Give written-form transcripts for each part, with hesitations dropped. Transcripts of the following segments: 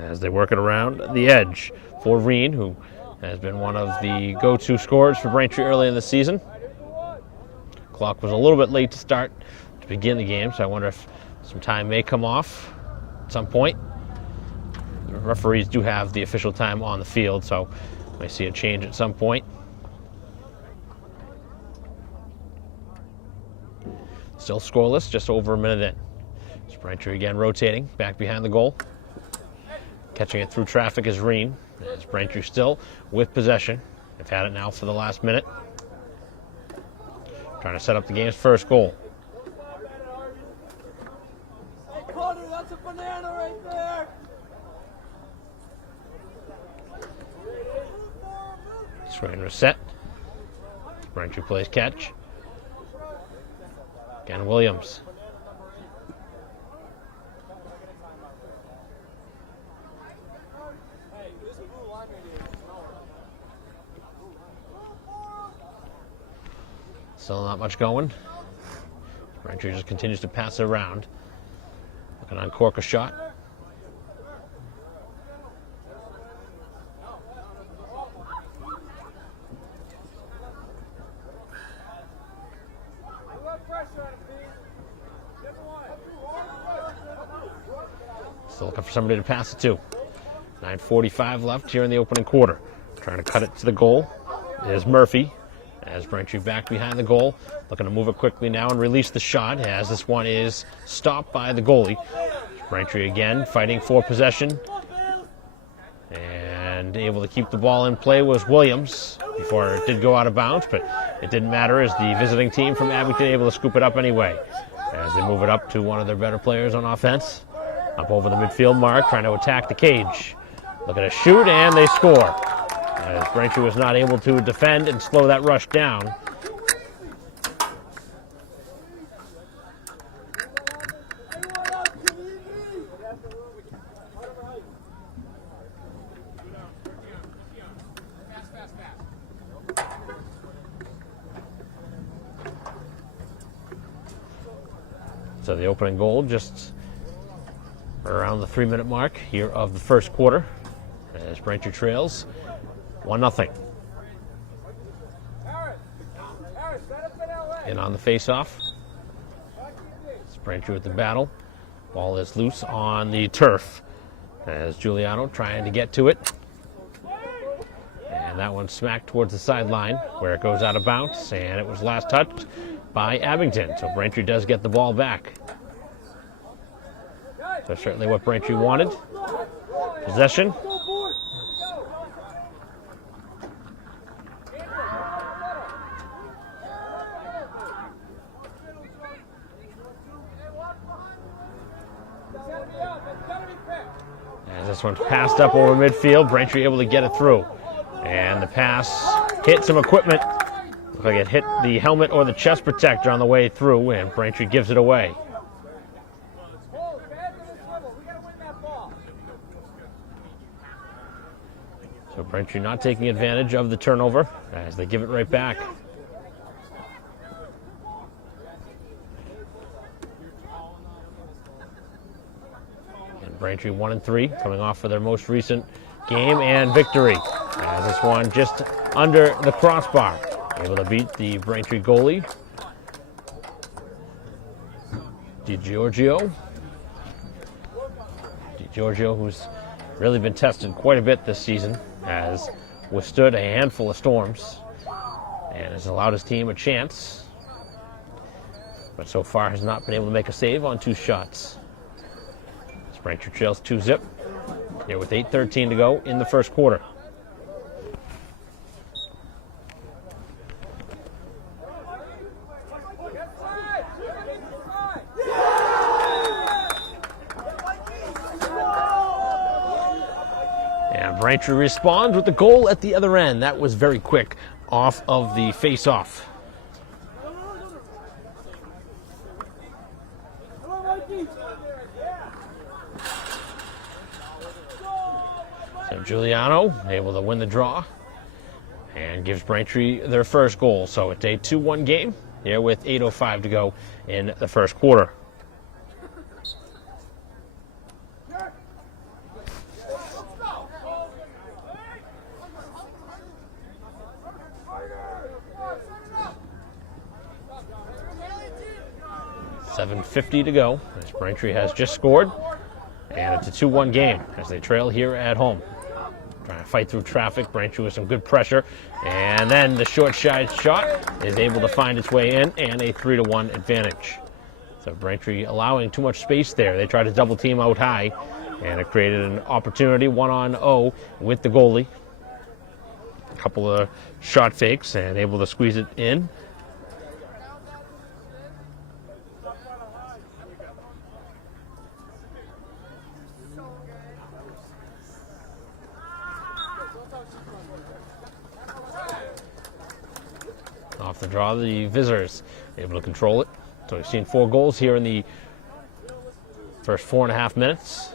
as they work it around the edge for Reen, who has been one of the go-to scorers for Braintree early in the season. Clock was a little bit late to start to begin the game, so I wonder if some time may come off at some point. The referees do have the official time on the field, so we may see a change at some point. Still scoreless, just over a minute in. Braintree again rotating back behind the goal. Catching it through traffic is Reen. As Braintree still with possession. They've had it now for the last minute. Trying to set up the game's first goal. Hey, Connor, that's a banana right there. Screen reset. Braintree plays catch. Again, Williams. Still not much going. Braintree just continues to pass it around. Looking to uncork a shot. Still looking for somebody to pass it to. 9:45 left here in the opening quarter. Trying to cut it to the goal is Murphy. As Braintree back behind the goal, looking to move it quickly now and release the shot, as this one is stopped by the goalie. Braintree again fighting for possession, and able to keep the ball in play was Williams before it did go out of bounds, but it didn't matter as the visiting team from Abington able to scoop it up anyway, as they move it up to one of their better players on offense, up over the midfield mark, trying to attack the cage. Looking to shoot, and they score. As Braintree was not able to defend and slow that rush down. So the opening goal just around the 3-minute mark here of the first quarter, as Braintree trails 1-0. In on the face-off. It's Braintree with the battle. Ball is loose on the turf as Giuliano trying to get to it. And that one smacked towards the sideline where it goes out of bounds, and it was last touched by Abington. So Braintree does get the ball back. So certainly what Braintree wanted. Possession. As this one's passed up over midfield, Braintree able to get it through. And the pass hit some equipment. Looks like it hit the helmet or the chest protector on the way through, and Braintree gives it away. So Braintree not taking advantage of the turnover as they give it right back. And Braintree 1-3, coming off for their most recent game and victory. As this one just under the crossbar. Able to beat the Braintree goalie, DiGiorgio, who's really been tested quite a bit this season, has withstood a handful of storms and has allowed his team a chance, but so far has not been able to make a save on 2 shots. Braintree trails 2-0 here with 8:13 to go in the first quarter. And Braintree responds with the goal at the other end. That was very quick off of the face-off. So Giuliano able to win the draw and gives Braintree their first goal. So it's a 2-1 game here with 8:05 to go in the first quarter. 7:50 to go as Braintree has just scored, and it's a 2-1 game as they trail here at home. Trying to fight through traffic, Braintree with some good pressure, and then the short side shot is able to find its way in, and a 3-1 advantage. So Braintree allowing too much space there. They tried to double team out high, and it created an opportunity 1-on-0 with the goalie. A couple of shot fakes and able to squeeze it in. Off the draw, the visitors able to control it. So we've seen 4 goals here in the first 4.5 minutes.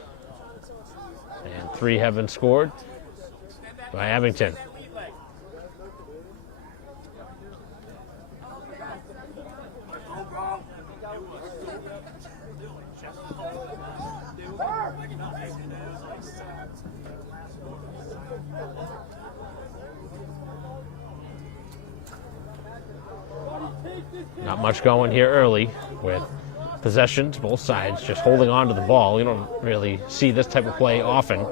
And 3 have been scored by Abington. Not much going here early with possessions, both sides just holding on to the ball. You don't really see this type of play often.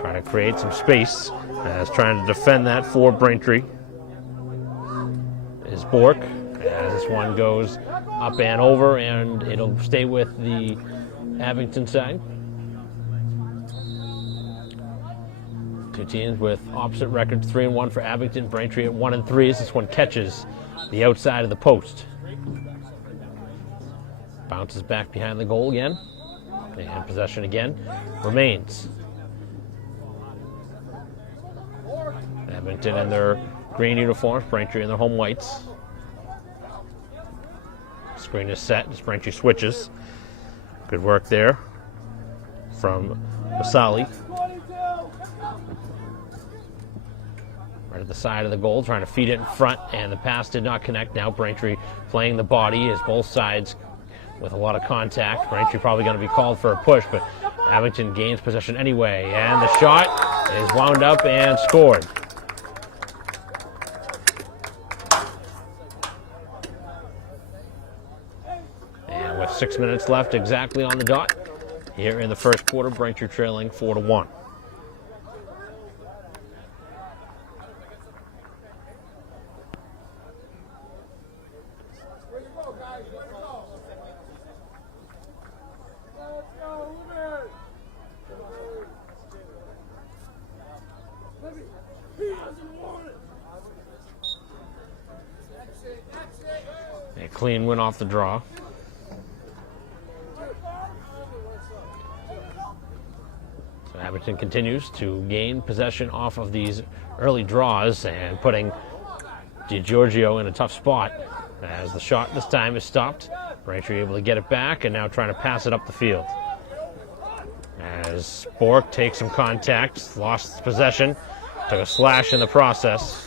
Trying to create some space as trying to defend that for Braintree is Bork as this one goes up and over, and it'll stay with the Abington side. Two teams with opposite records, 3-1 for Abington, Braintree at 1-3 as this one catches the outside of the post. Bounces back behind the goal again, and possession again remains. Abington in their green uniforms, Braintree in their home whites. Screen is set as Braintree switches. Good work there from Masali. Right at the side of the goal, trying to feed it in front, and the pass did not connect. Now Braintree playing the body as both sides with a lot of contact. Braintree probably going to be called for a push, but Abington gains possession anyway, and the shot is wound up and scored. And with 6 minutes left exactly on the dot, here in the first quarter, Braintree trailing 4-1. A clean win off the draw. So Abington continues to gain possession off of these early draws and putting DiGiorgio in a tough spot as the shot this time is stopped. Braintree able to get it back and now trying to pass it up the field. As Bork takes some contact, lost possession, took a slash in the process.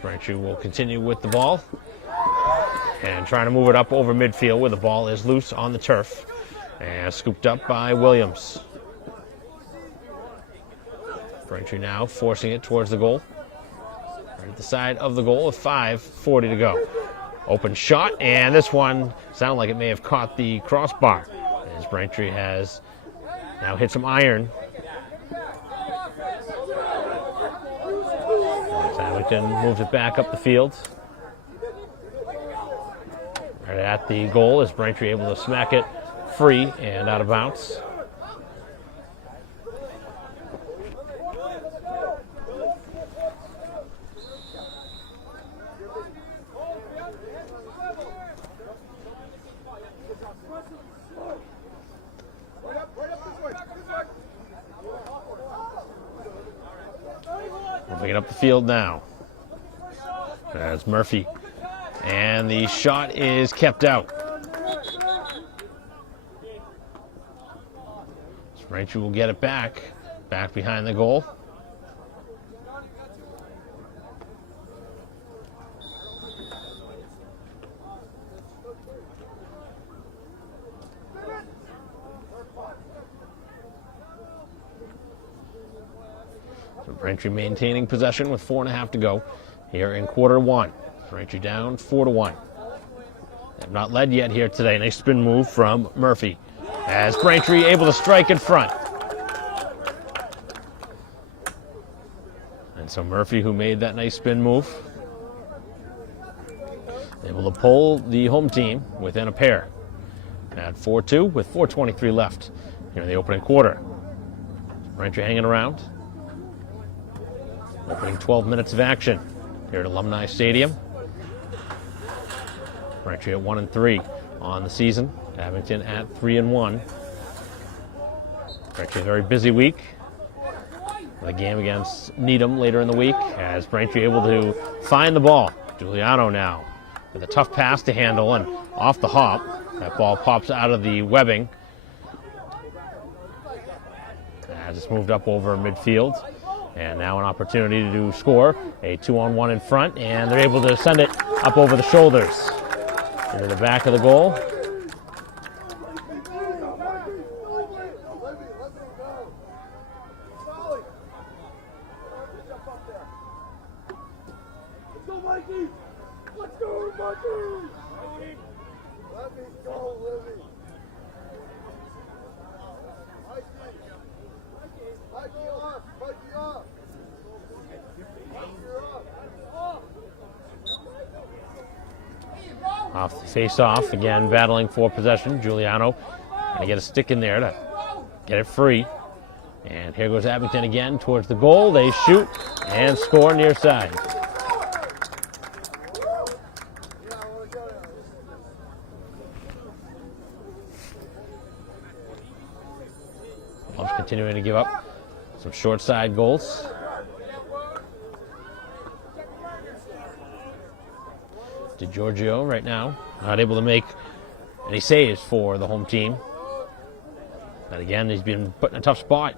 Braintree will continue with the ball and trying to move it up over midfield where the ball is loose on the turf and scooped up by Williams. Braintree now forcing it towards the goal. Right at the side of the goal with 5:40 to go. Open shot, and this one sounded like it may have caught the crossbar as Braintree has now hit some iron. Abington moves it back up the field. Right at the goal is Braintree able to smack it free and out of bounds. Moving it up the field now. That's Murphy. And the shot is kept out. Braintree will get it back behind the goal. So Braintree maintaining possession with 4.5 to go. here in quarter one. Braintree down 4-1. They have not led yet here today. Nice spin move from Murphy as Braintree able to strike in front. And so Murphy, who made that nice spin move, able to pull the home team within a pair at 4-2 with 4:23 left here in the opening quarter. Braintree hanging around. Opening 12 minutes of action here at Alumni Stadium. Braintree at 1-3 on the season. Abington at 3-1. Braintree a very busy week. The game against Needham later in the week as Braintree able to find the ball. Giuliano now with a tough pass to handle and off the hop. That ball pops out of the webbing as it's moved up over midfield. And now an opportunity to score. A 2-on-1 in front, and they're able to send it up over the shoulders into the back of the goal. Off the face-off, again battling for possession. Giuliano going to get a stick in there to get it free. And here goes Abington again towards the goal. They shoot and score near side. Clubs continuing to give up some short side goals. DiGiorgio right now not able to make any saves for the home team. But again, he's been put in a tough spot.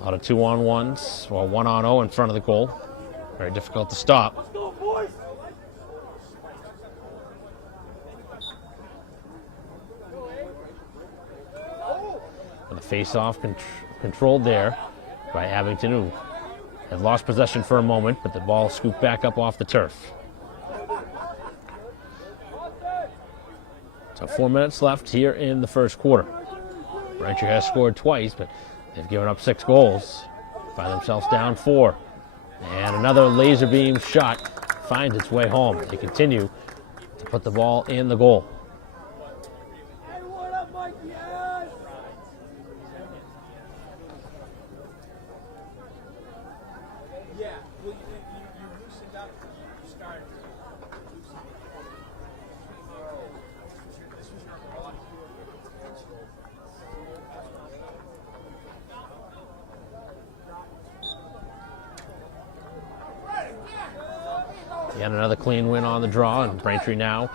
A lot of 2-on-1s, or 1-on-0 in front of the goal. Very difficult to stop. And the face-off controlled there by Abington, who had lost possession for a moment, but the ball scooped back up off the turf. So 4 minutes left here in the first quarter. Braintree has scored twice, but they've given up 6 goals. Find themselves down 4. And another laser beam shot finds its way home. They continue to put the ball in the goal. Again, another clean win on the draw, and Braintree now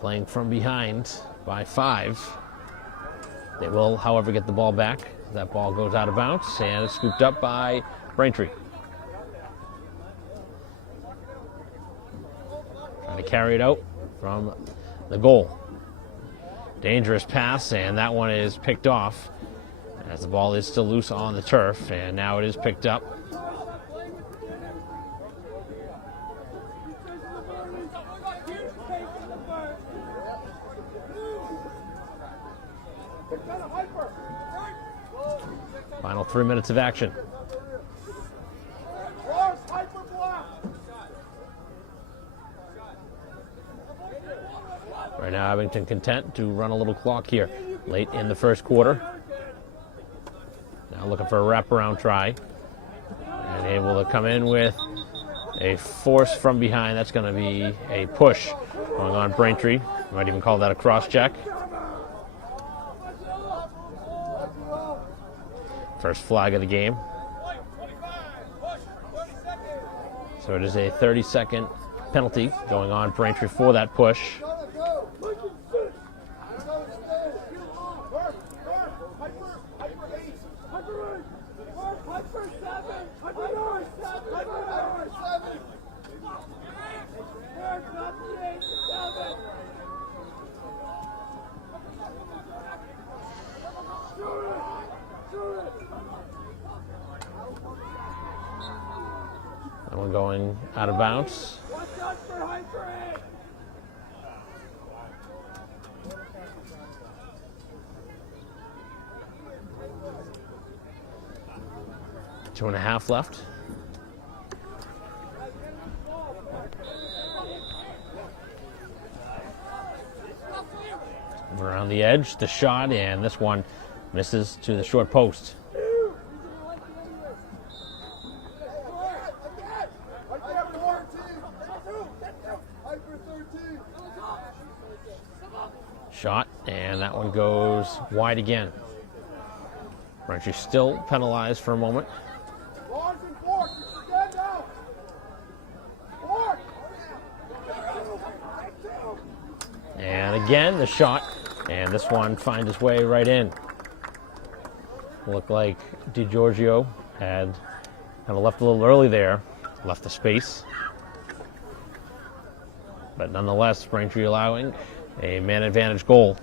playing from behind by 5. They will, however, get the ball back. That ball goes out of bounds, and it's scooped up by Braintree. Trying to carry it out from the goal. Dangerous pass, and that one is picked off as the ball is still loose on the turf, and now it is picked up. Final 3 minutes of action. Right now, Abington content to run a little clock here late in the first quarter. Now looking for a wraparound try. And able to come in with a force from behind. That's going to be a push going on Braintree. Might even call that a cross check. First flag of the game. So it is a 30-second penalty going on Braintree for that push. one going out of bounds. Watch out for hydrant! 2.5 left. Around the edge, the shot, and this one misses to the short post. Shot, and that one goes wide again. Braintree still penalized for a moment. And again, the shot, and this one finds its way right in. Looked like DiGiorgio had kind of left a little early there, left the space. But nonetheless, Braintree allowing a man advantage goal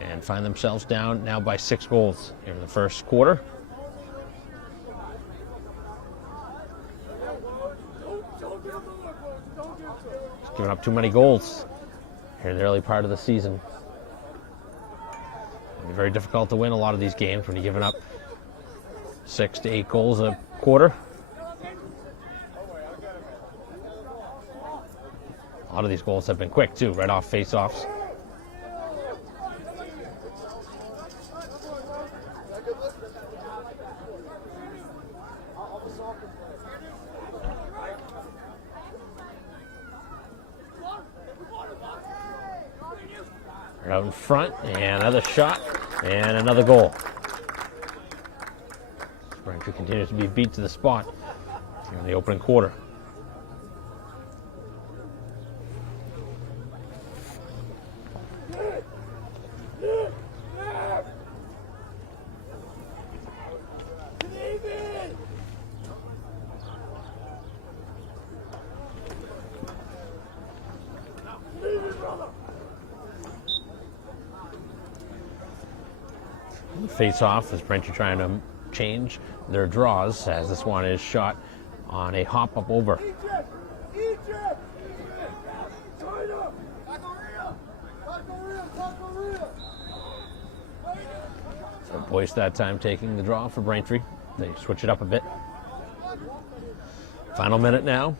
and find themselves down now by 6 goals here in the first quarter. Just giving up too many goals here in the early part of the season. It'll be very difficult to win a lot of these games when you're giving up 6 to 8 goals a quarter. A lot of these goals have been quick too, right off face-offs. Right out in front, and another shot, and another goal. Braintree continues to be beat to the spot here in the opening quarter. Face off as Braintree trying to change their draws as this one is shot on a hop up over. So Boyce that time taking the draw for Braintree. They switch it up a bit. Final minute now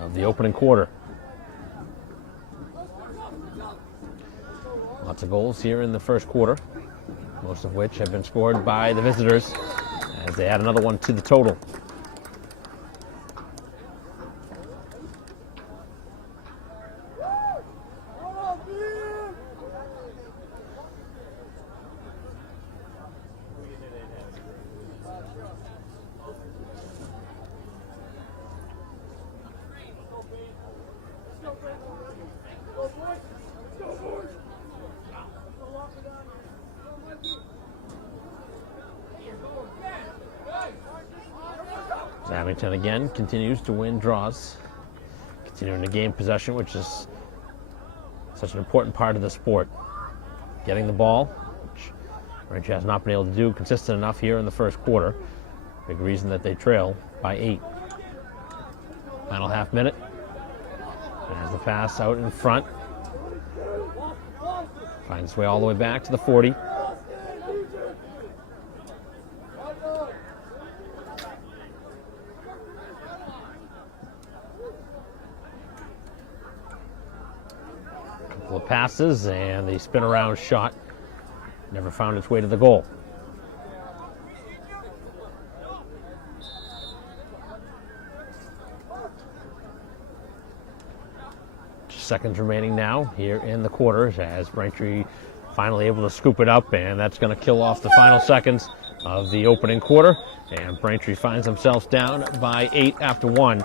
of the opening quarter. Lots of goals here in the first quarter, most of which have been scored by the visitors as they add another one to the total. Abington again continues to win draws, continuing to gain possession, which is such an important part of the sport. Getting the ball, which Braintree has not been able to do consistent enough here in the first quarter. Big reason that they trail by 8. Final half minute. As the pass out in front. Finds its way all the way back to the 40. Couple of passes and the spin around shot never found its way to the goal. Seconds remaining now here in the quarters as Braintree finally able to scoop it up, and that's going to kill off the final seconds of the opening quarter, and Braintree finds themselves down by 8 after 1.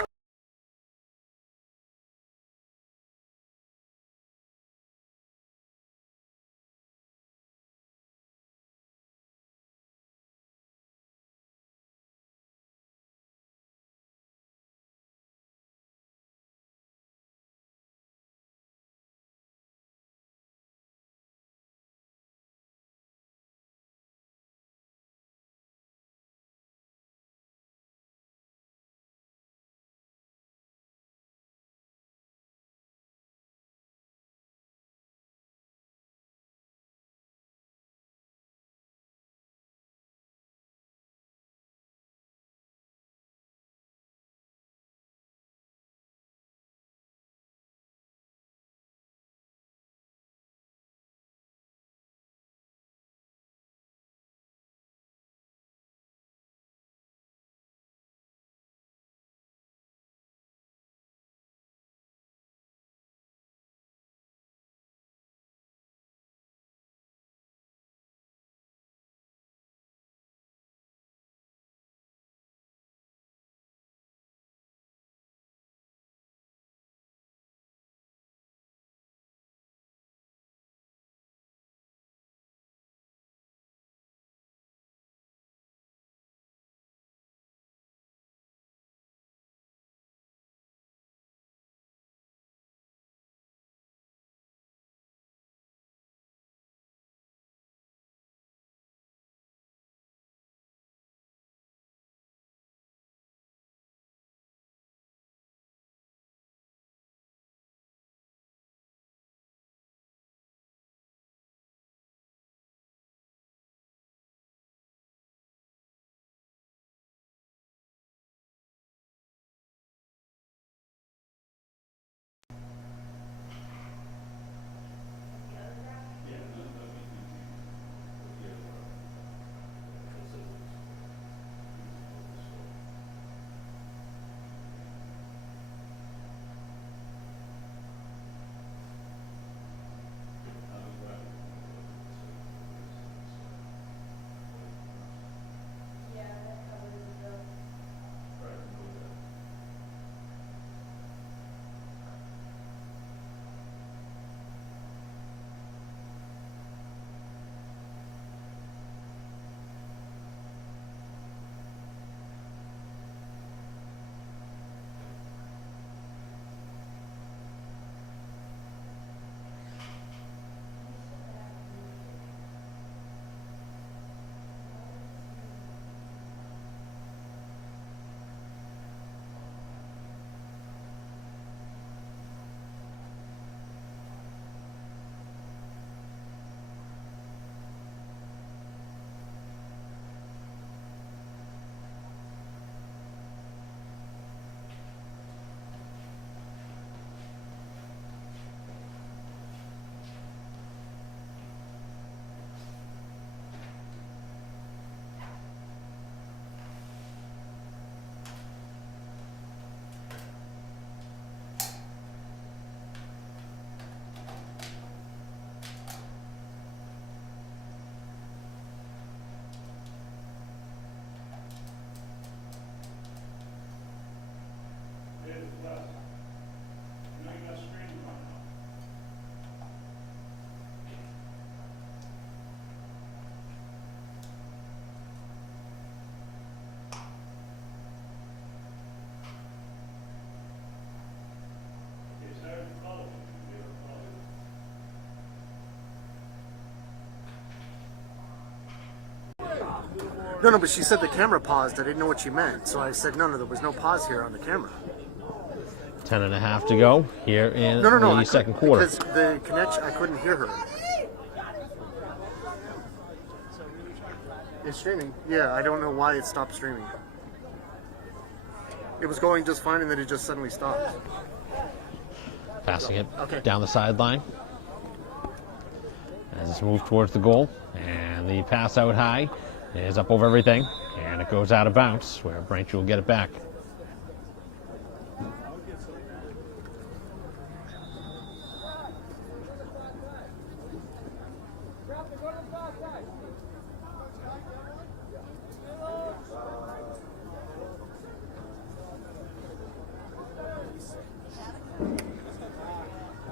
No, but she said the camera paused. I didn't know what she meant. So I said, no, there was no pause here on the camera. 10.5 to go here in No, the second quarter. Because the connection, I couldn't hear her. It's streaming. Yeah, I don't know why it stopped streaming. It was going just fine, and then it just suddenly stopped. Passing it Okay. down the sideline. As it's moved towards the goal. And the pass out high is up over everything. And it goes out of bounds, where Braintree will get it back.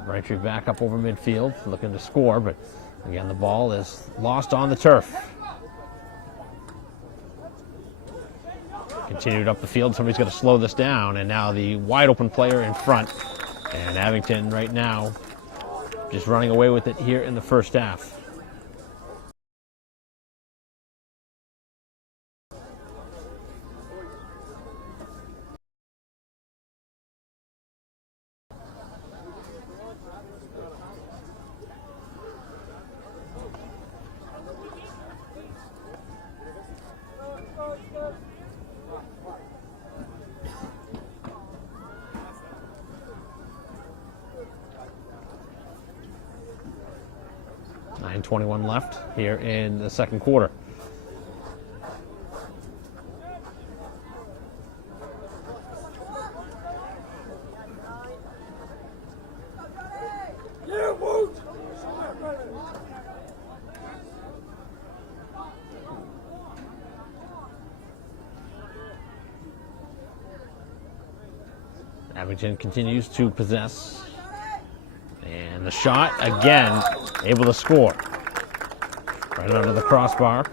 Braintree back up over midfield, looking to score, but again, the ball is lost on the turf. Continued up the field. Somebody's going to slow this down, and now the wide open player in front. And Abington right now just running away with it here in the first half. .21 left here in the second quarter. Abington continues to possess. And the shot, again, able to score. Right under the crossbar.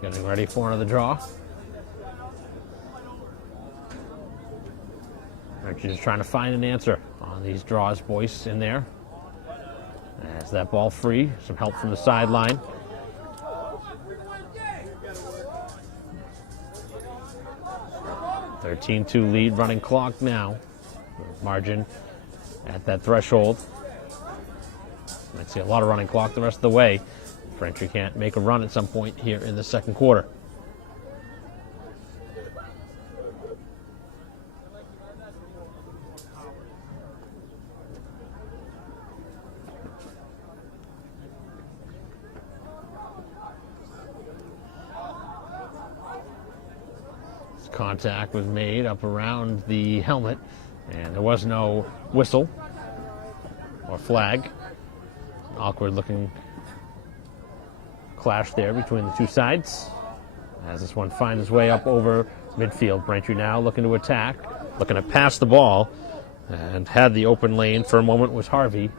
Getting ready for another draw. Braintree just trying to find an answer on these draws, boys, in there. As that ball free, some help from the sideline. (13-2) lead, running clock now. Margin at that threshold. Might see a lot of running clock the rest of the way. Braintree can't make a run at some point here in the second quarter. Contact was made up around the helmet, and there was no whistle or flag. Awkward looking clash there between the two sides as this one finds its way up over midfield. Braintree now looking to attack, looking to pass the ball, and had the open lane for a moment was Harvey.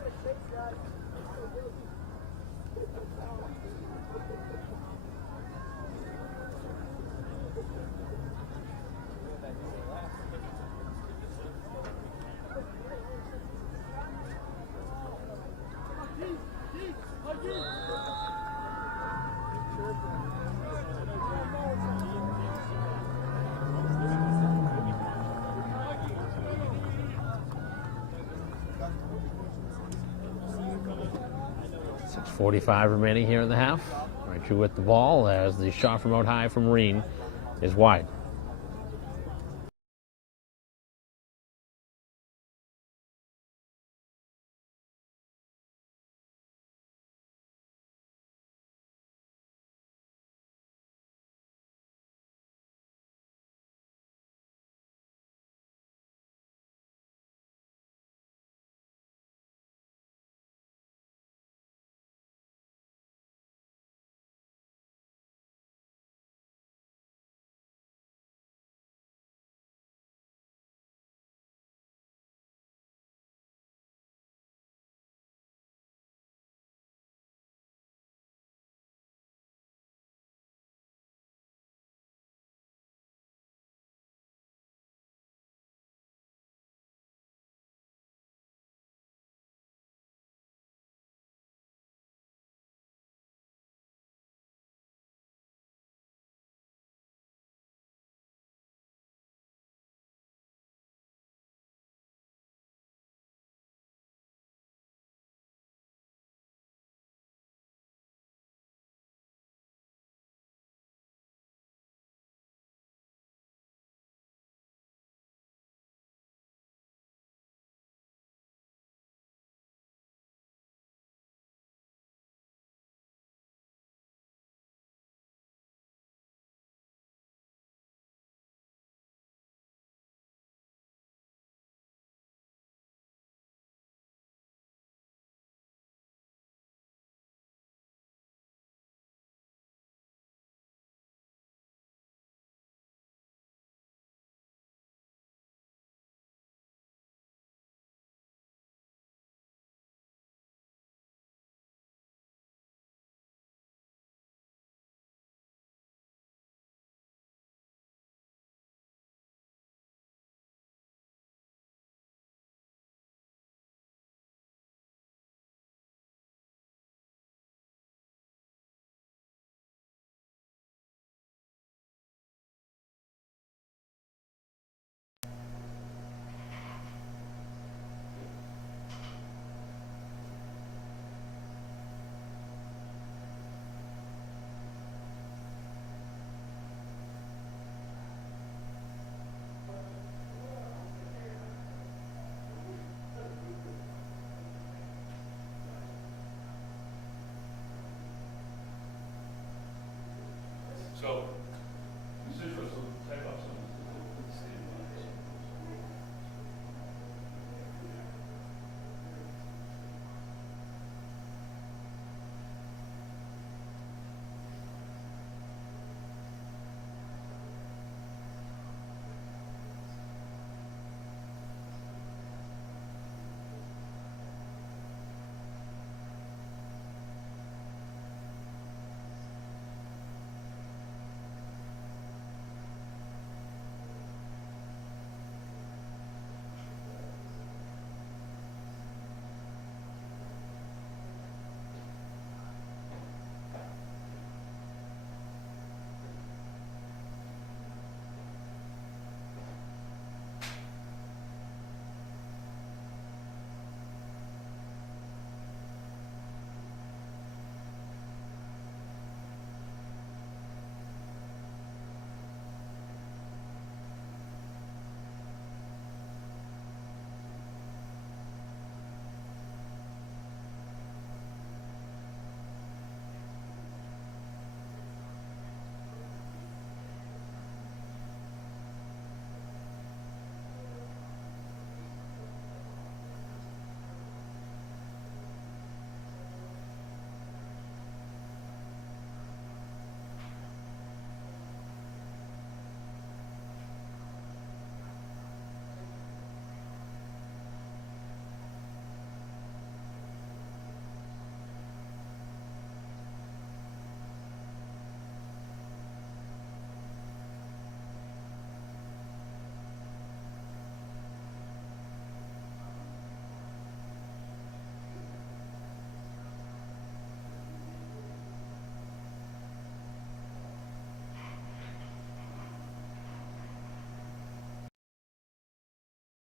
.45 remaining here in the half. Braintree with the ball as the shot from out high from Marine is wide.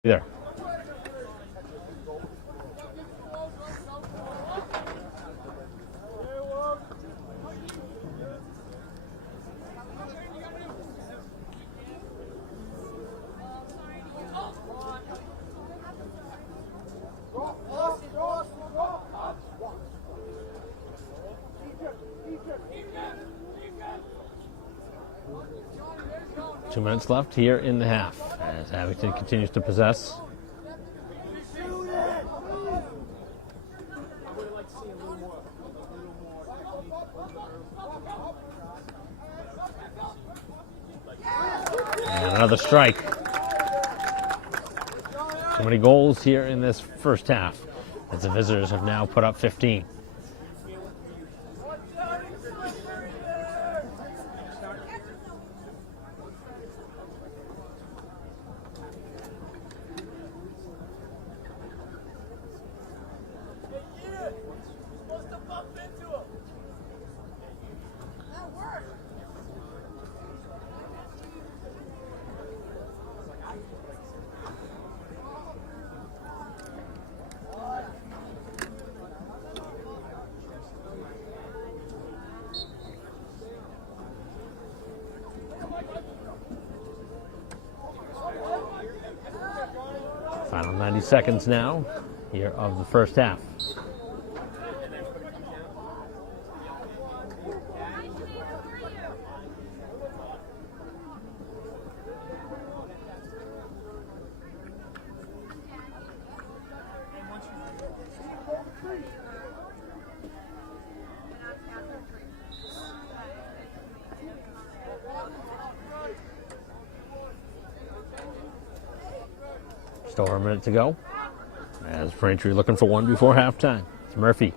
there. Two minutes left here in the half as Abington continues to possess. And another strike. So many goals here in this first half as the visitors have now put up 15. Final 90 seconds now here of the first half. Still over a minute to go. As Braintree looking for one before halftime. It's Murphy.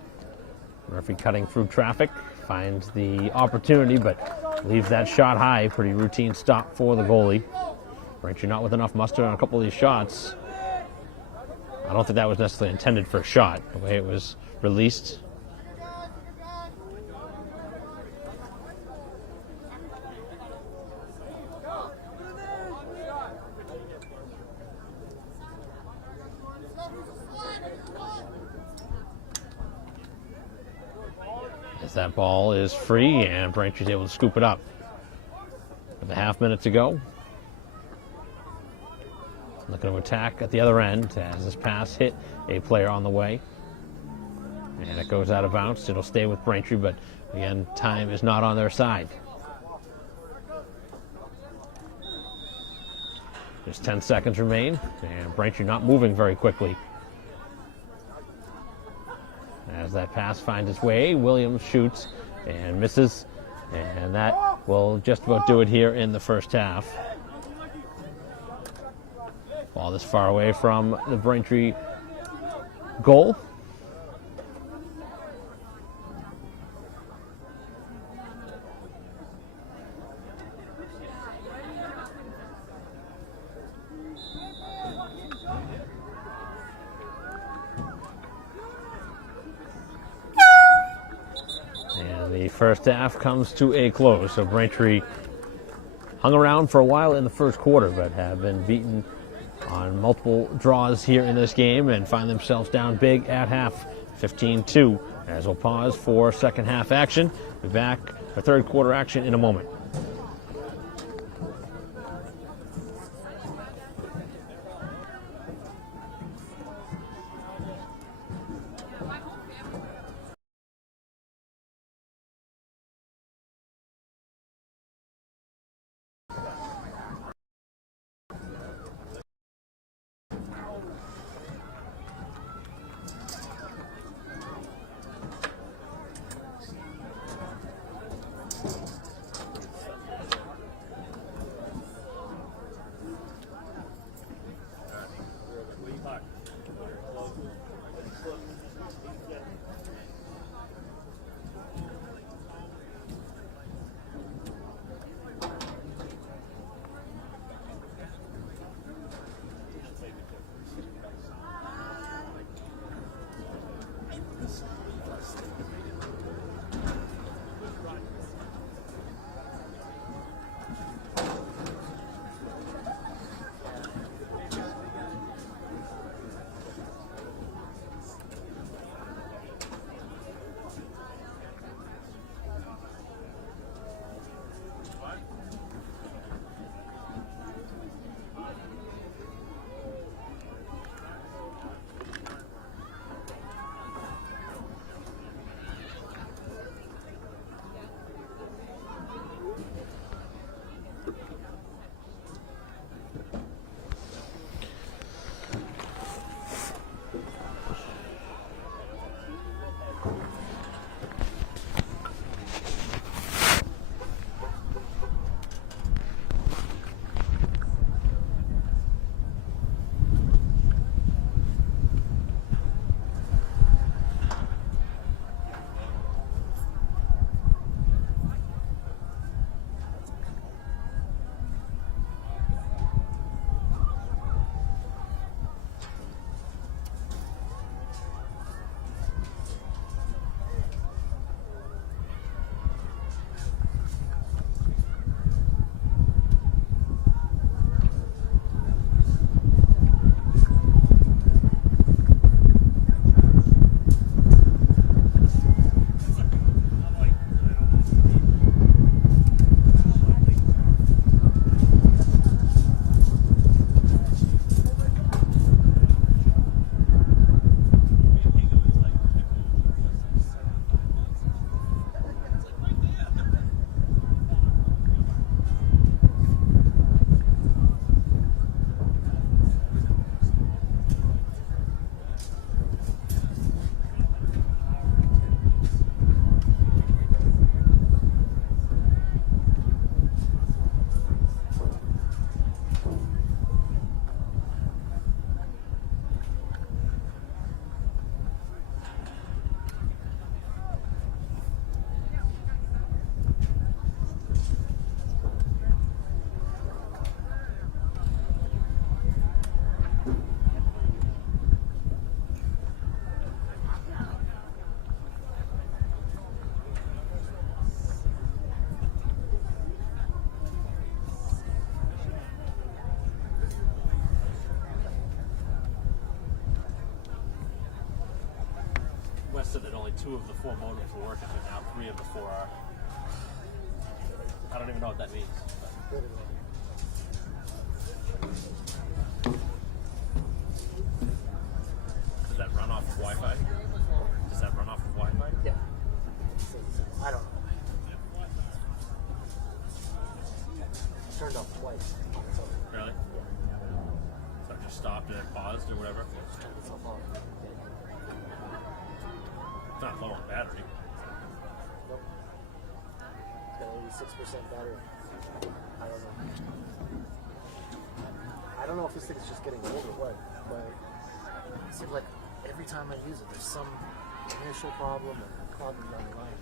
Murphy cutting through traffic, finds the opportunity, but leaves that shot high. Pretty routine stop for the goalie. Braintree not with enough mustard on a couple of these shots. I don't think that was necessarily intended for a shot, the way it was released. As that ball is free and Braintree's able to scoop it up. With a half minute to go. Looking to attack at the other end as this pass hit a player on the way. And it goes out of bounds. It'll stay with Braintree, but again, time is not on their side. Just 10 seconds remain, and Braintree not moving very quickly. As that pass finds its way, Williams shoots and misses, and that will just about do it here in the first half. Ball this far away from the Braintree goal. And the first half comes to a close. So Braintree hung around for a while in the first quarter, but have been beaten on multiple draws here in this game and find themselves down big at half, 15-2. As we'll pause for second half action. Be back for third quarter action in a moment. only 2 of the 4 modems were working, but now 3 of the 4 are. I don't even know what that means. Does that run off of Wi-Fi? Does that run off of Wi-Fi? Yeah. I don't know. Turned off twice. Really? So it just stopped and it paused or whatever? Just turned itself off. It's not low on battery. Nope. It's got 86% battery. I don't know. I don't know if this thing's just getting old or what, but it seems like every time I use it, there's some initial problem or problem down the line.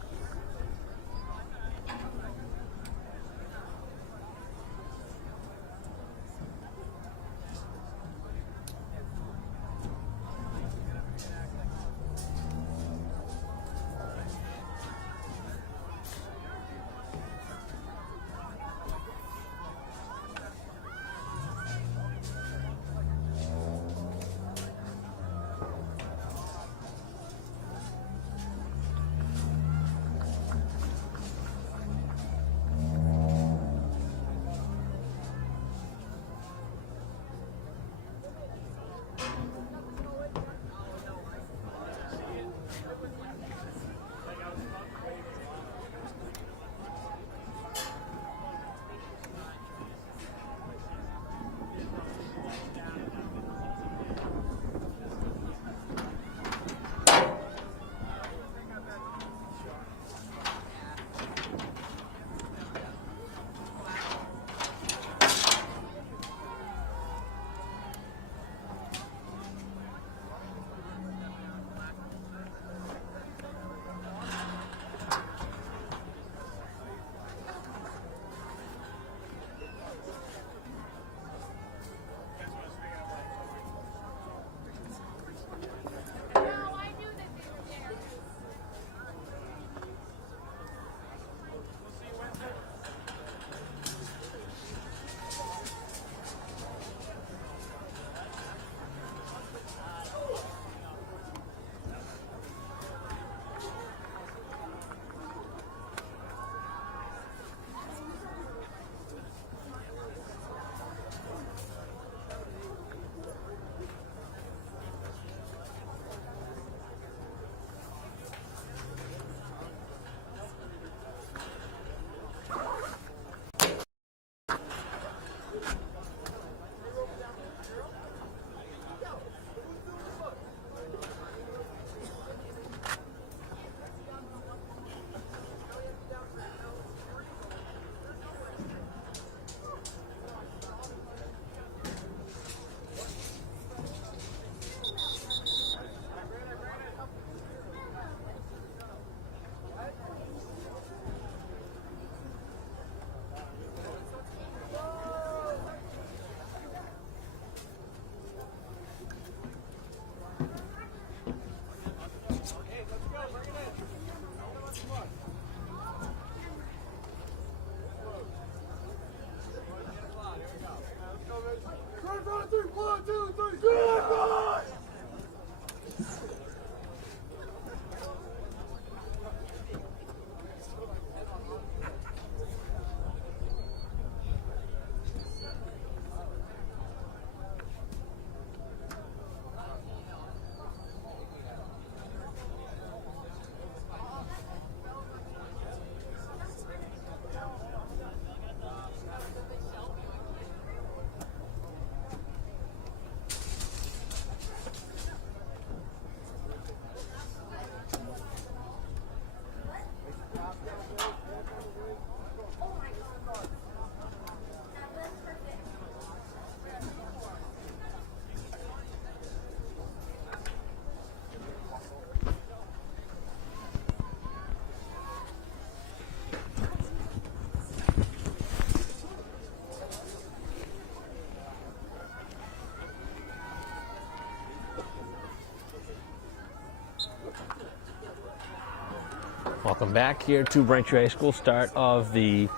Welcome back here to Braintree High School, start of the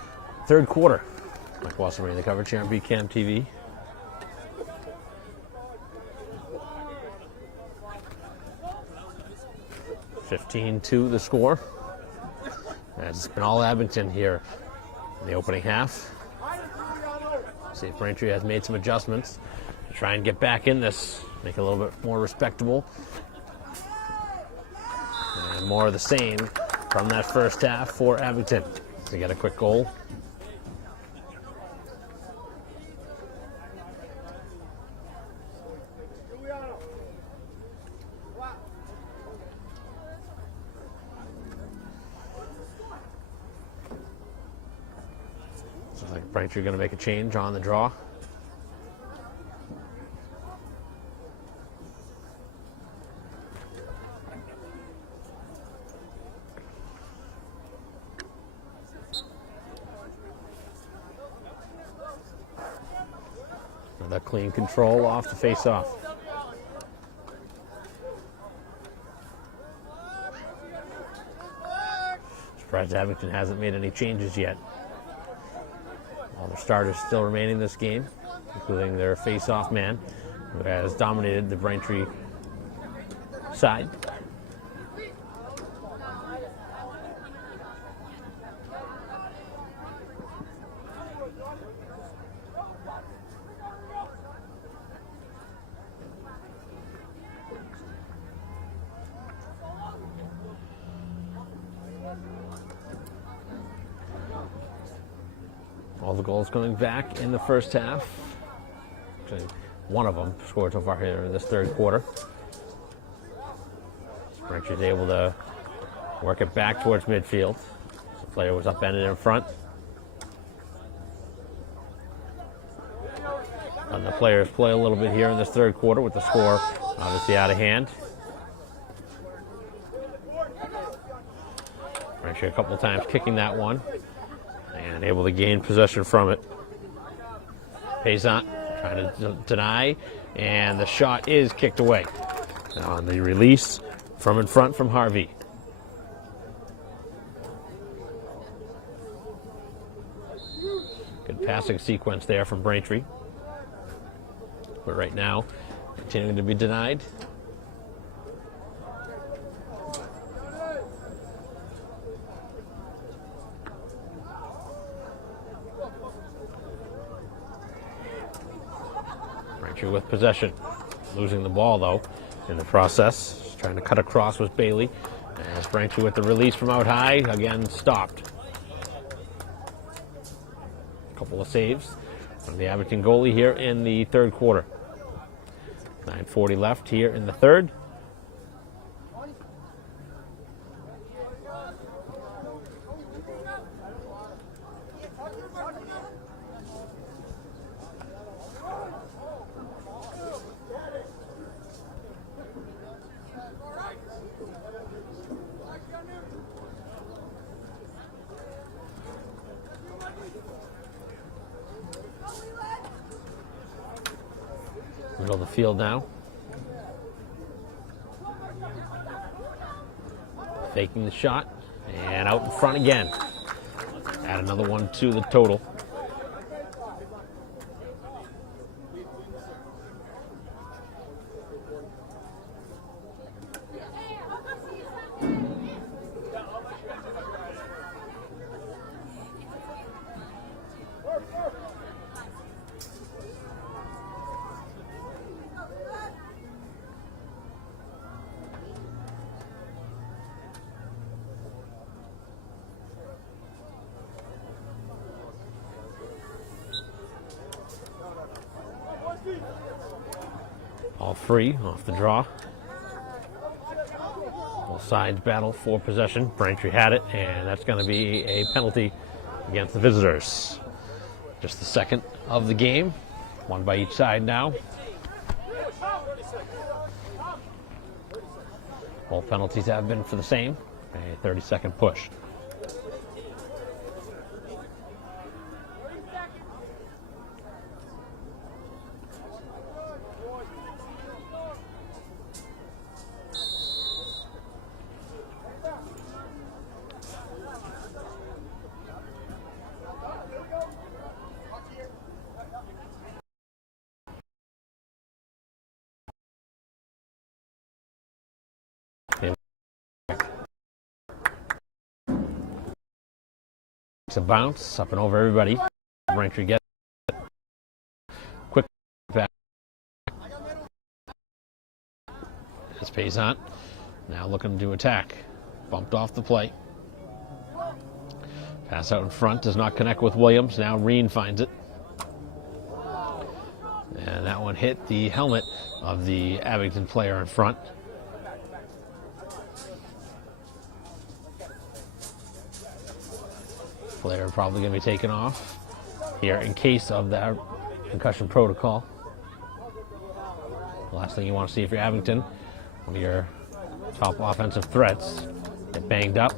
third quarter. Mike Watson running the coverage here on BCAM TV. 15-2 the score. As it's been all Abington here in the opening half. See if Braintree has made some adjustments to try and get back in this, make it a little bit more respectable. And more of the same from that first half for Abington to get a quick goal. Looks like Braintree going to make a change on the draw. Another clean control off the face-off. Surprised Abington hasn't made any changes yet. All their starters still remaining in this game, including their face-off man, who has dominated the Braintree side. All the goals coming back in the first half. Actually, one of them scored so far here in this third quarter. Braintree's able to work it back towards midfield. The player was upended in front. And the players play a little bit here in this third quarter with the score obviously out of hand. Braintree a couple of times kicking that one. And able to gain possession from it. Payson trying to deny, and the shot is kicked away. On the release from in front from Harvey. Good passing sequence there from Braintree. But right now, continuing to be denied. Braintree with possession. Losing the ball, though, in the process. Trying to cut across was Bailey. As Braintree with the release from out high, again stopped. A couple of saves from the Abington goalie here in the third quarter. 9:40 left here in the third. Middle of the field now. Faking the shot, and out in front again. Add another one to the total. All free off the draw. Both sides battle for possession. Braintree had it, and that's going to be a penalty against the visitors. Just the second of the game. One by each side now. Both penalties have been for the same. A 30-second push. takes a bounce up and over everybody. Braintree gets it. Quick back. It's Payson. Now looking to attack. Bumped off the play. Pass out in front. Does not connect with Williams. Now Reen finds it. And that one hit the helmet of the Abington player in front. Player probably going to be taken off here in case of that concussion protocol. The last thing you want to see if you're Abington, one of your top offensive threats, get banged up.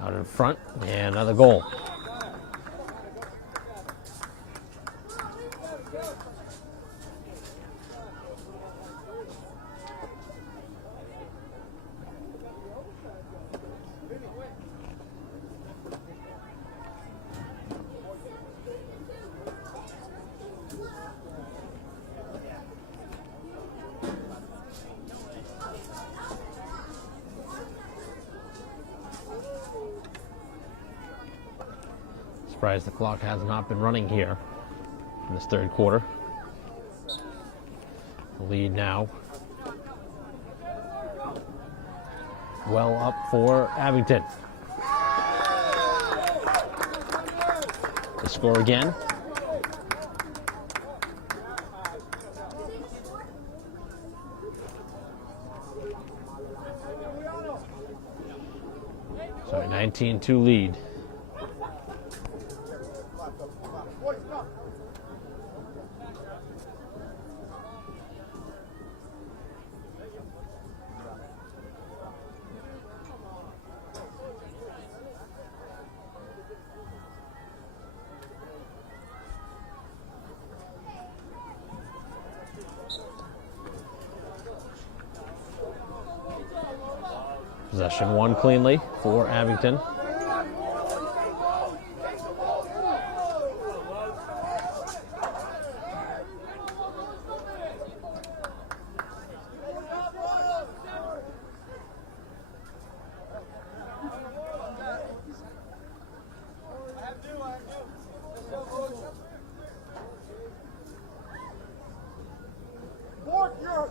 Out in front, and another goal. Surprised the clock has not been running here in this third quarter. The lead now well up for Abington. The score again. So 19-2 lead. Possession won cleanly for Abington.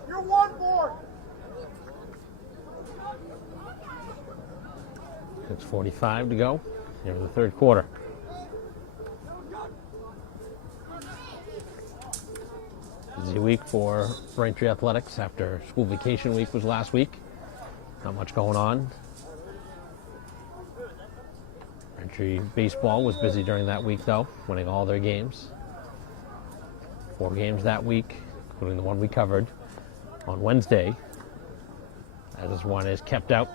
You're one board. 6:45 to go here in the third quarter. Busy week for Braintree Athletics after school vacation week was last week. Not much going on. Braintree baseball was busy during that week though, winning all their games. 4 games that week, including the one we covered on Wednesday. As this one is kept out.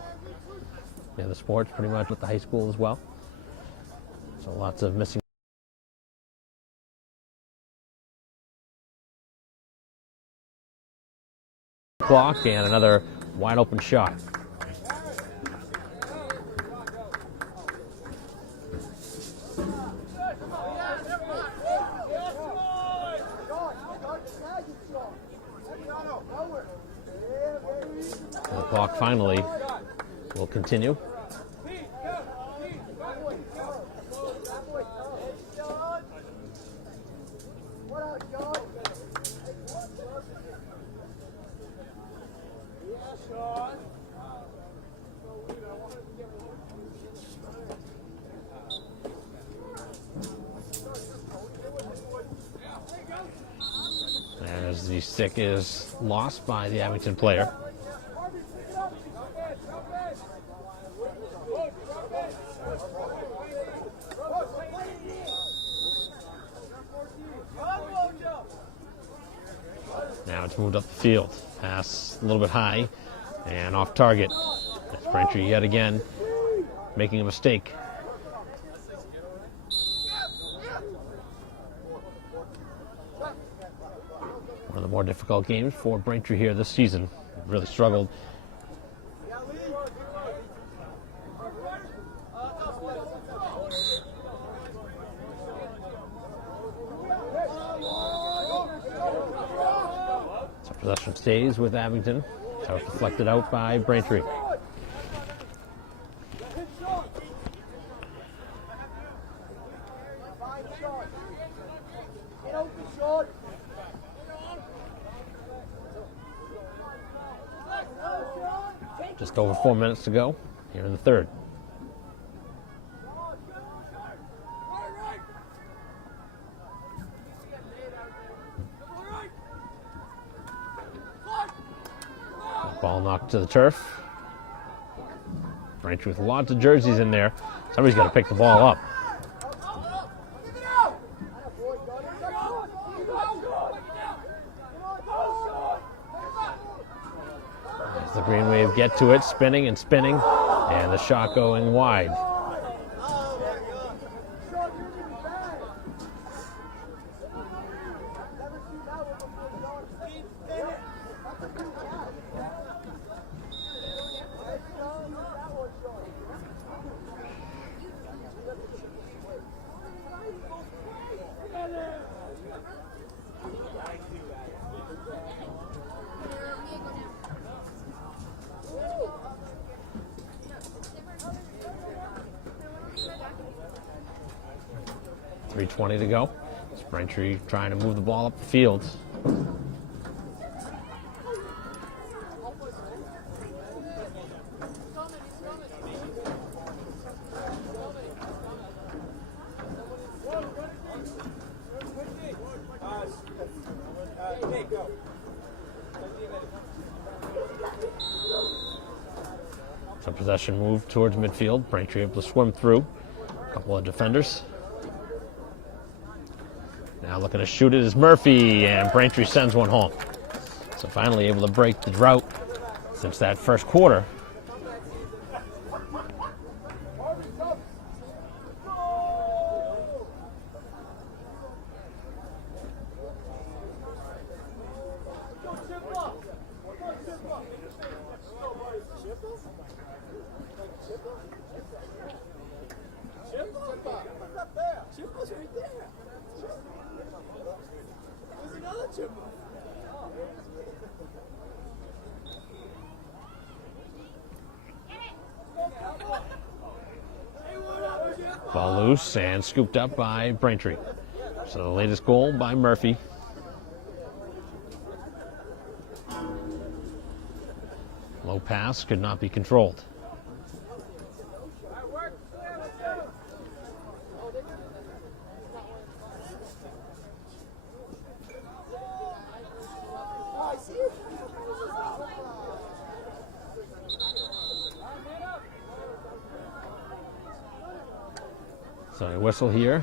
Yeah, the sports pretty much with the high school as well. So lots of missing clock and another wide open shot. The clock finally will continue. As the stick is lost by the Abington player. Now it's moved up the field. Pass a little bit high and off target. That's Braintree yet again making a mistake. One of the more difficult games for Braintree here this season. Really struggled. So possession stays with Abington. That was deflected out by Braintree. Just over 4 minutes to go here in the third. Ball knocked to the turf. Braintree with lots of jerseys in there. Somebody's got to pick the ball up. As the Green Wave get to it, spinning and spinning, and the shot going wide. .320 to go. It's Braintree trying to move the ball up the field. So possession moved towards midfield. Braintree able to swim through a couple of defenders. Now looking to shoot it is Murphy, and Braintree sends one home. So finally able to break the drought since that first quarter. Ball loose and scooped up by Braintree. So the latest goal by Murphy. Low pass could not be controlled. So a whistle here.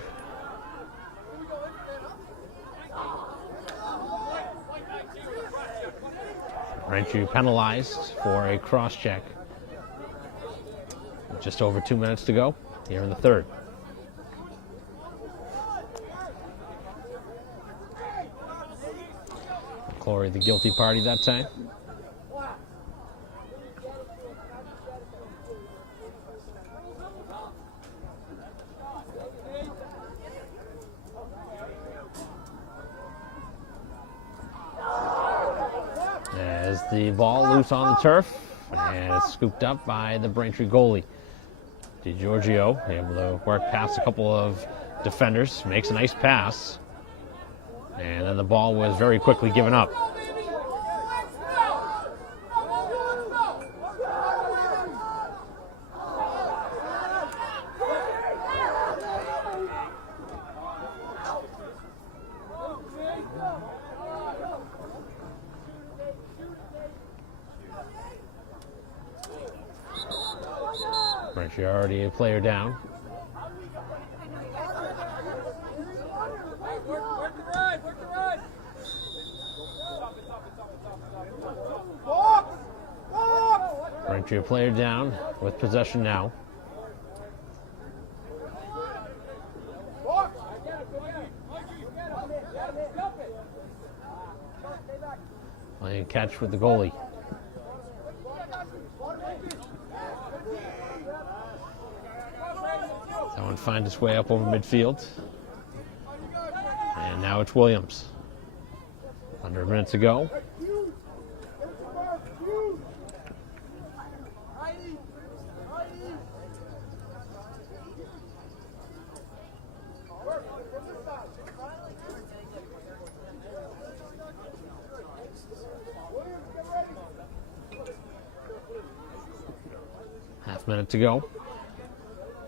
Braintree penalized for a cross check. Just over 2 minutes to go here in the third. Clory the guilty party that time. As the ball loose on the turf, and it's scooped up by the Braintree goalie. DiGiorgio able to work past a couple of defenders, makes a nice pass, and then the ball was very quickly given up. Braintree already a player down. Braintree a player down with possession now. playing catch with the goalie. That one finds its way up over midfield. And now it's Williams. Under a minute to go. Half minute to go.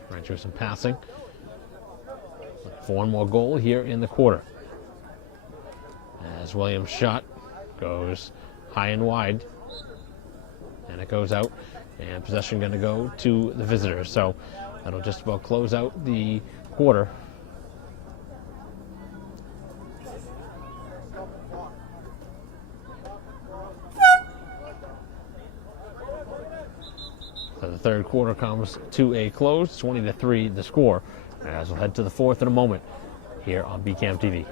Braintree some passing. For one more goal here in the quarter. As Williams' shot goes high and wide. And it goes out. And possession going to go to the visitors. So that'll just about close out the quarter. So the third quarter comes to a close, 20-3 the score, as we'll head to the fourth in a moment here on BCAM TV.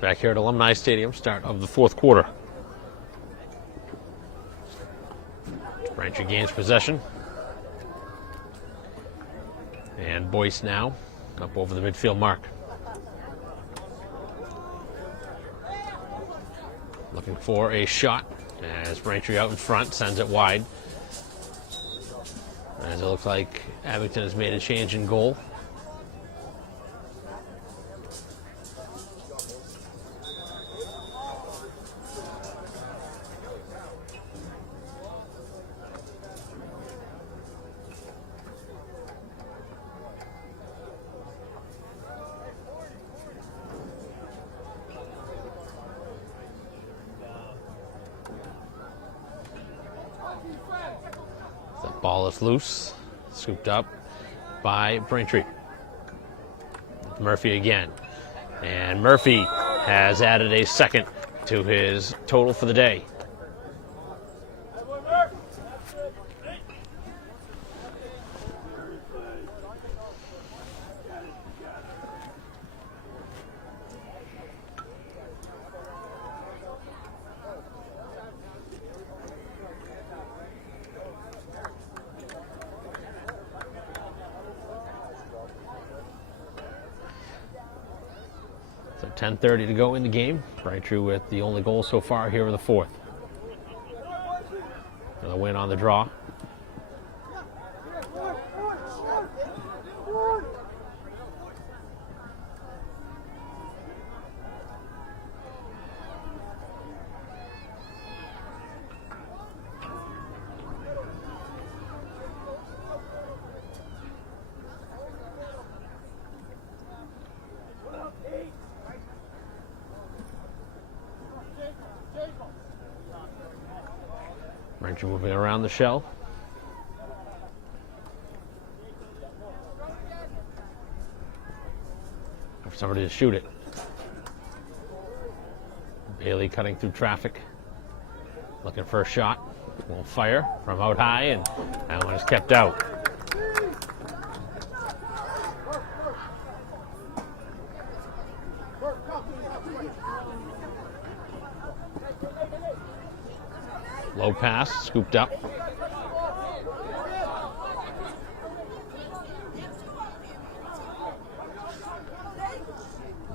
Back here at Alumni Stadium, start of the fourth quarter. Braintree gains possession. And Boyce now up over the midfield mark. Looking for a shot as Braintree out in front sends it wide. As it looks like Abington has made a change in goal. The ball is loose, scooped up by Braintree. Murphy again. And Murphy has added a second to his total for the day. So 10:30 to go in the game. Braintree with the only goal so far here in the fourth. Another win on the draw. Braintree moving around the shell. For somebody to shoot it. Bailey cutting through traffic. Looking for a shot. Won't fire from out high, and that one is kept out. Low pass, scooped up.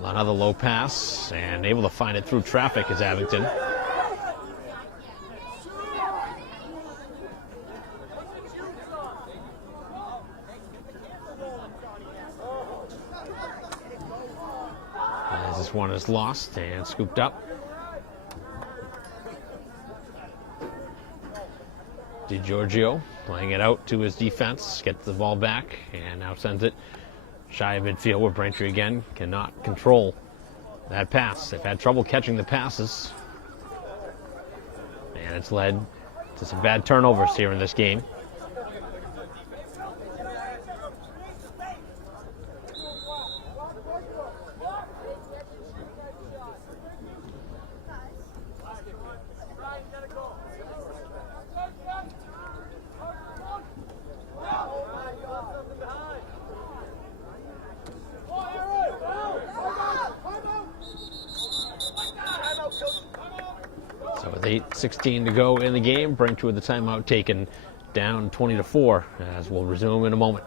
Another low pass, and able to find it through traffic is Abington. As this one is lost and scooped up. DiGiorgio playing it out to his defense, gets the ball back, and now sends it shy of midfield, where Braintree again cannot control that pass. They've had trouble catching the passes, and it's led to some bad turnovers here in this game. So with 8:16 to go in the game, Braintree with the timeout taken, down 20-4, as we'll resume in a moment.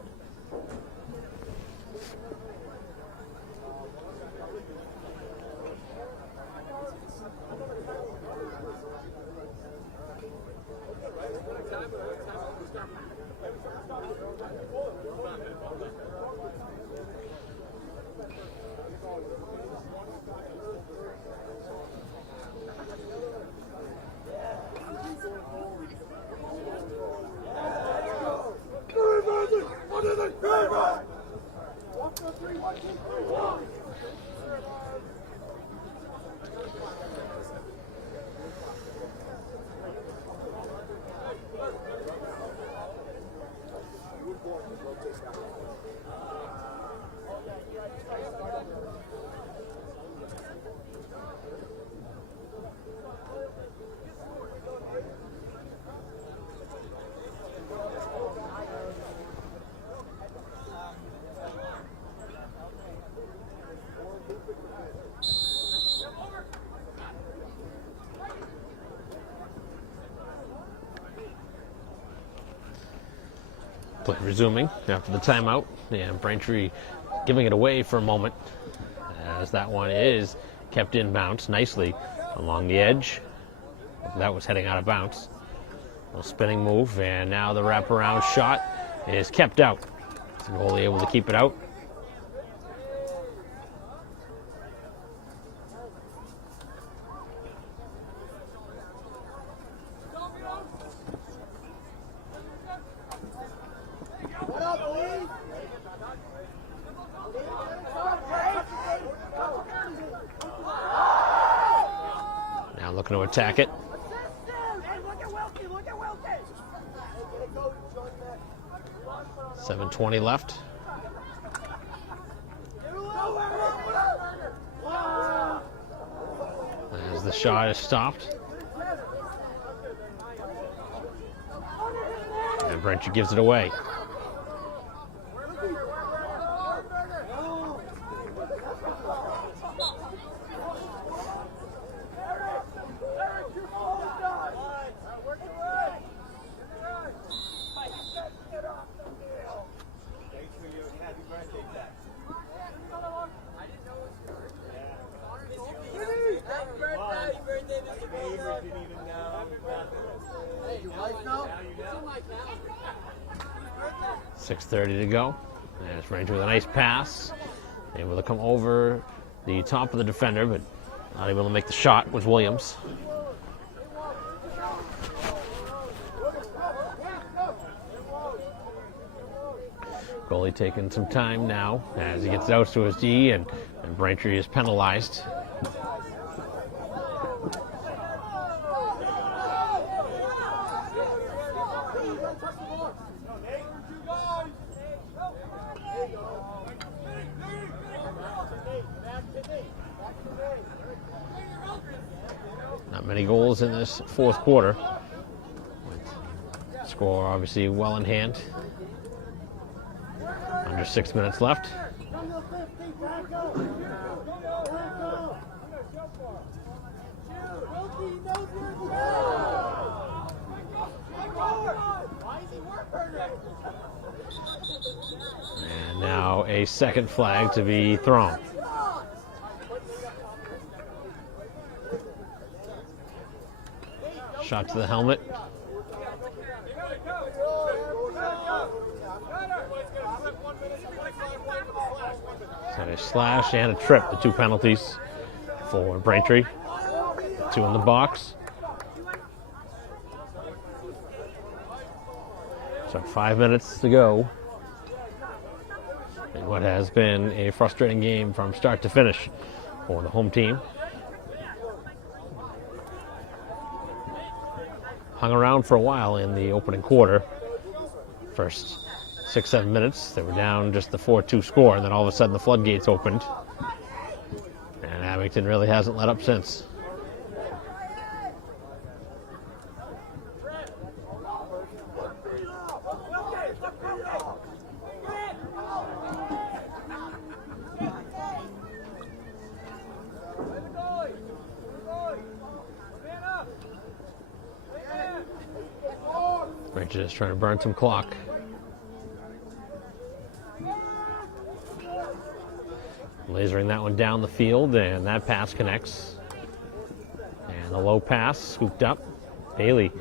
Play resuming after the timeout, and Braintree giving it away for a moment, as that one is kept in bounds nicely along the edge. That was heading out of bounds. A little spinning move, and now the wraparound shot is kept out. The goalie able to keep it out. Looking to attack it. 7:20 left. As the shot is stopped. And Braintree gives it away. .6:30 to go. And it's Braintree with a nice pass. Able to come over the top of the defender, but not able to make the shot with Williams. Goalie taking some time now as he gets out to his D, and Braintree is penalized. Not many goals in this fourth quarter. Score obviously well in hand. Under 6 minutes left. And now a second flag to be thrown. Shot to the helmet. So a slash and a trip, the two penalties for Braintree. 2 in the box. So 5 minutes to go in what has been a frustrating game from start to finish for the home team. Hung around for a while in the opening quarter. First 6-7 minutes, they were down just the 4-2 score, and then all of a sudden the floodgates opened. And Abington really hasn't let up since. Braintree just trying to burn some clock. Lasering that one down the field, and that pass connects. And the low pass scooped up. Bailey,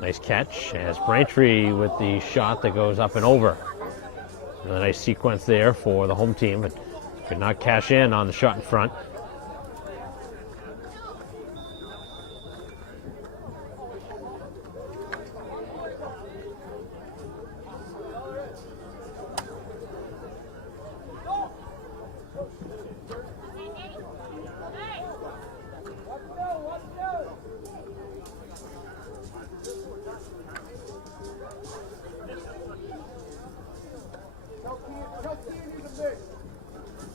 nice catch. As Braintree with the shot that goes up and over. Another nice sequence there for the home team, but could not cash in on the shot in front.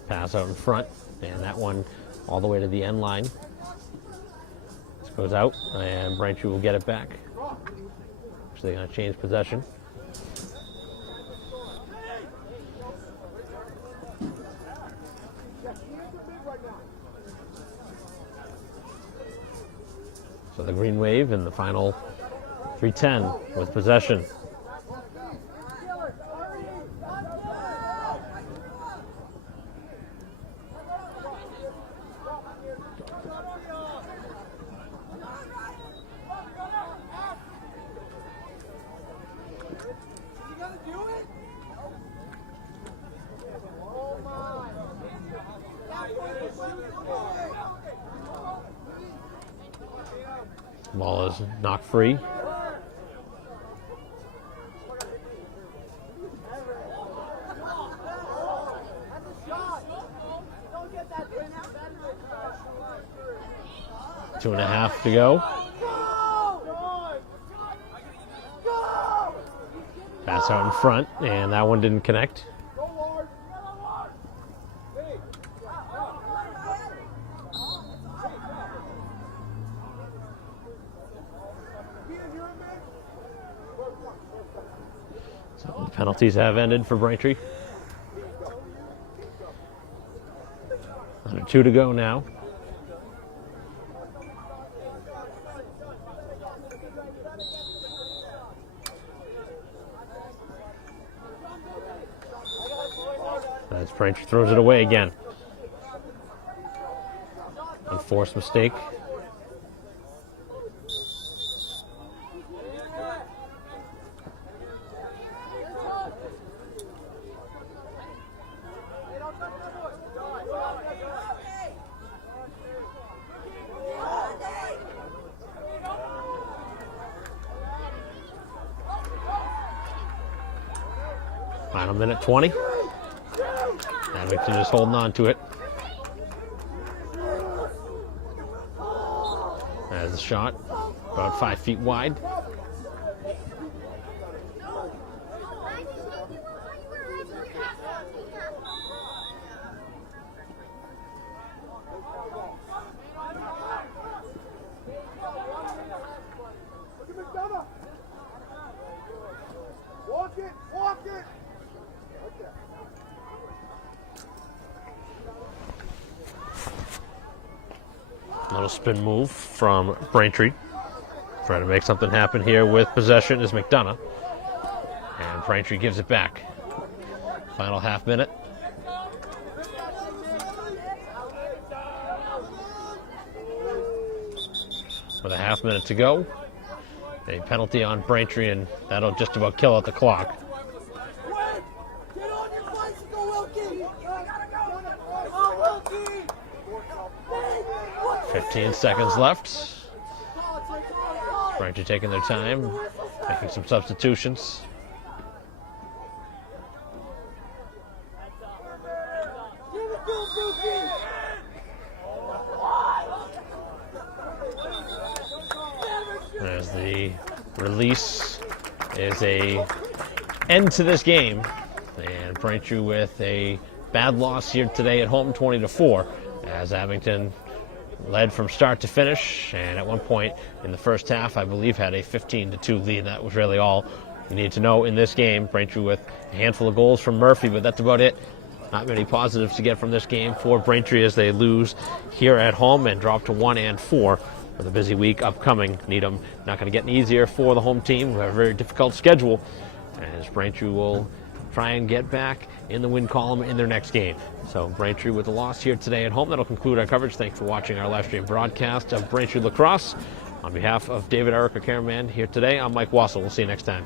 Pass out in front, and that one all the way to the end line. This goes out, and Braintree will get it back. So they're going to change possession. So the Green Wave in the final 3:10 with possession. Ball is knocked free. Two and a half to go. Pass out in front, and that one didn't connect. So the penalties have ended for Braintree. Under 2 to go now. As Braintree throws it away again. Unforced mistake. Final minute 20. Abington just holding on to it. As the shot, about 5 feet wide. Little spin move from Braintree. Trying to make something happen here with possession is McDonough. And Braintree gives it back. Final half minute. With a half minute to go. A penalty on Braintree, and that'll just about kill out the clock. 15 seconds left. Braintree taking their time, making some substitutions. As the release is a end to this game, and Braintree with a bad loss here today at home, 20-4, as Abington led from start to finish, and at one point in the first half, I believe, had a 15-2 lead. That was really all you need to know in this game. Braintree with a handful of goals from Murphy, but that's about it. Not many positives to get from this game for Braintree as they lose here at home and drop to 1-4 with a busy week upcoming. Needham not going to get any easier for the home team, who have a very difficult schedule, as Braintree will try and get back in the win column in their next game. So Braintree with a loss here today at home. That'll conclude our coverage. Thanks for watching our live stream broadcast of Braintree Lacrosse. On behalf of David Eric, our cameraman here today, I'm Mike Wassel. We'll see you next time.